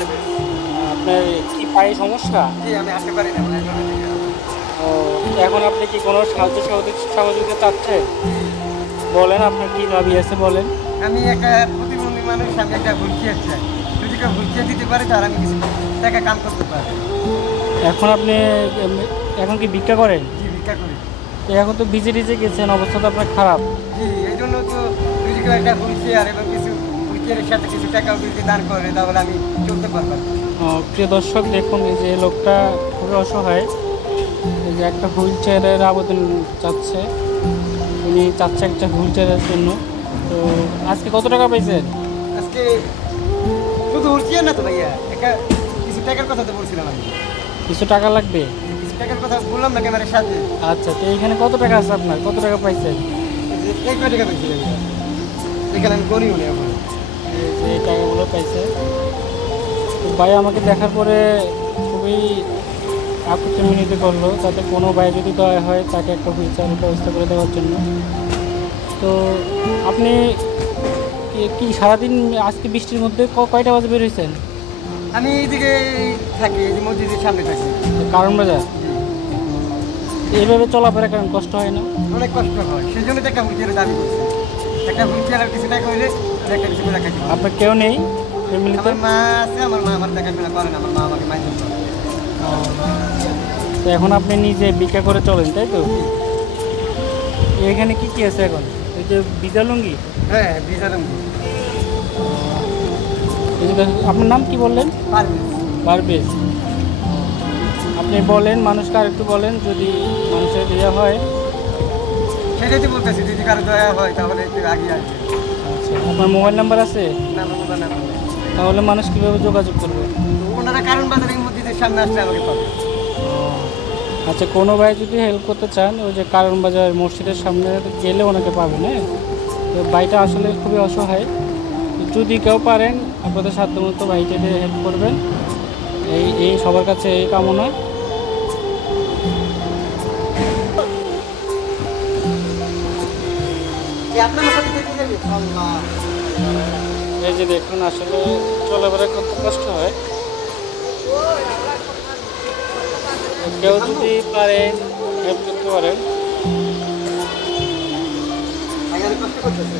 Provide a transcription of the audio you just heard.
পারবেন। আপনার কি পায়ে সমস্যা? জি, আমি হাঁটতে পারি না, মানে জন্য থেকে। ও, এখন আপনি কি কোনো সাহায্য সহযোগিতা চাচ্ছেন? বলেন আপনার কি দাবি আছে বলেন। আমি একটা প্রতিবন্ধী মানুষ, আমি একটা হুইল চেয়ার চাই। যদি কেউ হুইল চেয়ার দিতে পারে তাহলে আমি কিছু টাকা কাম করতে পারি। এখন আপনি এখন কি ভিক্ষা করেন? জি, ভিক্ষা করি। তো এখন তো ভিজে টিজে গেছেন, অবস্থা তো আপনার খারাপ। জি, এই জন্য তো যদি কেউ একটা হুইল চেয়ার এবং কিছু হুইল চেয়ারের সাথে কিছু টাকাও যদি দান করে তাহলে আমি চলতে পারবো। প্রিয় দর্শক দেখুন, এই যে লোকটা খুবই অসহায়, এই যে একটা হুইল চেয়ারের আবেদন চাচ্ছে, উনি চাচ্ছে একটা হুইল চেয়ারের জন্য। তো আজকে কত টাকা পাইছেন? আজকে শুধু হুইল চেয়ার না তো ভাইয়া, একটা কিছু টাকার কথা তো বলছিলাম আমি। কিছু টাকা লাগবে? কিছু টাকার কথা বললাম না ক্যামেরার সাথে। আচ্ছা, তো এইখানে কত টাকা আছে আপনার? কত টাকা পাইছেন? এই কয় টাকা পেয়েছি ভাইয়া, এখানে আমি করিও নি এখন। এই যে এই টাকাগুলো পাইছে। তো ভাই আমাকে দেখার পরে খুবই আকুতি মিনতি করলো, যাতে কোনো ভাই যদি দয়া হয় তাকে একটা হুইল চেয়ারের ব্যবস্থা করে দেওয়ার জন্য। তো আপনি কি সারাদিন আজকে বৃষ্টির মধ্যে কয়টা বাজে বের হয়েছেন? আমি এইদিকে থাকি, এই যে মসজিদের সামনে থাকি। কারণ বাজার। এইভাবে চলাফেরা করেন, কষ্ট হয় না? অনেক কষ্ট হয়, সেই জন্য তো একটা হুইল চেয়ারের দাবি করছি। একটা হুইল চেয়ার আর কিছু টাকা হইলে আর একটা কিছু টাকা দিবো। আপনার কেউ নেই ফ্যামিলিতে? আমার মা আছে, আমার মা আমার দেখাশোনা করে না, আমার মা আমাকে মাইন্ড করে। তো এখন আপনি নিজে ভিক্ষা করে চলেন, তাই তো? এখানে কি কি আছে এখন? এই যে ভিজা লুঙ্গি। হ্যাঁ, বিচারম এই যে আপনার নাম কি বললেন? পারবে। পারভেজ। আপনি বলেন, মানুষকে আর একটু বলেন যদি মানুষের দেওয়া হয়। সেটাই তো বলতেছি, যদি কারো দয়া হয় তাহলে একটু আগে আসবে। আচ্ছা, আপনার মোবাইল নাম্বার আছে? না, বাবা, না, বাবা। তাহলে মানুষ কীভাবে যোগাযোগ করবে? তো ওনারা কারণ বাজারের মসজিদের সামনে আসলে আমাকে পাবে। আচ্ছা, কোনো ভাই যদি হেল্প করতে চান, ওই যে কারণ বাজার মসজিদের সামনে গেলে ওনাকে পাবেন। হ্যাঁ, তো ভাইটা আসলে খুবই অসহায়। যদি কেউ পারেন আপনাদের সাধ্যমতো ভাইটাকে হেল্প করবেন, এই এই সবার কাছে এই কামনা। আপনার সাথে দেখে যাবে আল্লাহ। এই যে দেখুন, আসলে চলাফেরা করতে কষ্ট হয়। কেউ যদি পারেন হেল্প করতে পারেন। আগে কষ্ট করতেছে।